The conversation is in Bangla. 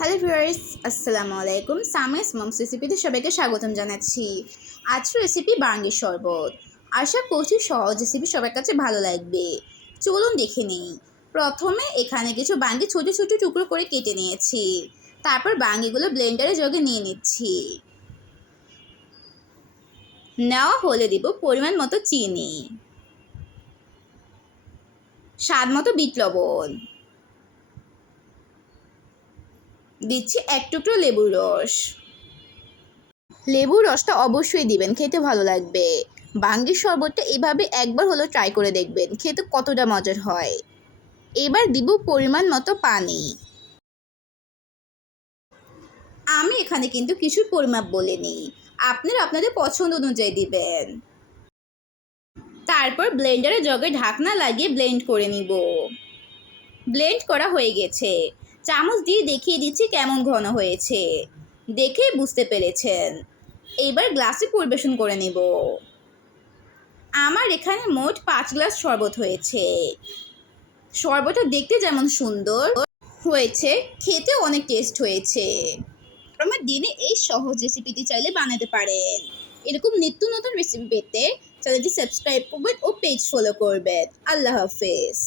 হ্যালো ভিউয়ার্স, আসসালামু আলাইকুম। সামিয়াস মমস রেসিপিতে সবাইকে স্বাগতম জানাচ্ছি। আজকের রেসিপি বাঙ্গির শরবত। আশা করছি সহজ রেসিপি সবার কাছে ভালো লাগবে। চলুন দেখে নিই। প্রথমে এখানে কিছু বাঙ্গি ছোট ছোট টুকরো করে কেটে নিয়েছি। তারপর বাঙ্গিগুলো ব্লেন্ডারে জগে নিয়ে নিচ্ছি। নেওয়া হলে দিব পরিমাণ মতো চিনি, স্বাদ মতো বিট লবণ, দিচ্ছি এক টুকরো লেবুর রস। লেবুর রসটা অবশ্যই দিবেন, খেতে ভালো লাগবে। বাঙ্গির শরবতটা এভাবে একবার হলো ট্রাই করে দেখবেন, খেতে কতটা মজার হয়। এবার দিব পরিমাণ মতো পানি। আমি এখানে কিন্তু কিছুর পরিমাপ বলিনি, আপনারা আপনাদের পছন্দ অনুযায়ী দিবেন। তারপর ব্লেন্ডারে জগে ঢাকনা লাগিয়ে ব্লেন্ড করে নিব। ব্লেন্ড করা হয়ে গেছে। চামচ দিয়ে দেখিয়ে দিচ্ছি কেমন ঘন হয়েছে, দেখেই বুঝতে পেরেছেন। এবার গ্লাসে পরিবেশন করে নেব। আমার এখানে মোট 5 গ্লাস শরবত হয়েছে। শরবতটা দেখতে যেমন সুন্দর হয়েছে, খেতে অনেক টেস্ট হয়েছে। আমার দিনে এই সহজ রেসিপিটি চাইলে বানাতে পারেন। এরকম নিত্য নতুন রেসিপি পেতে চ্যানেলটি সাবস্ক্রাইব করবেন ও পেজ ফলো করবেন। আল্লাহ হাফেজ।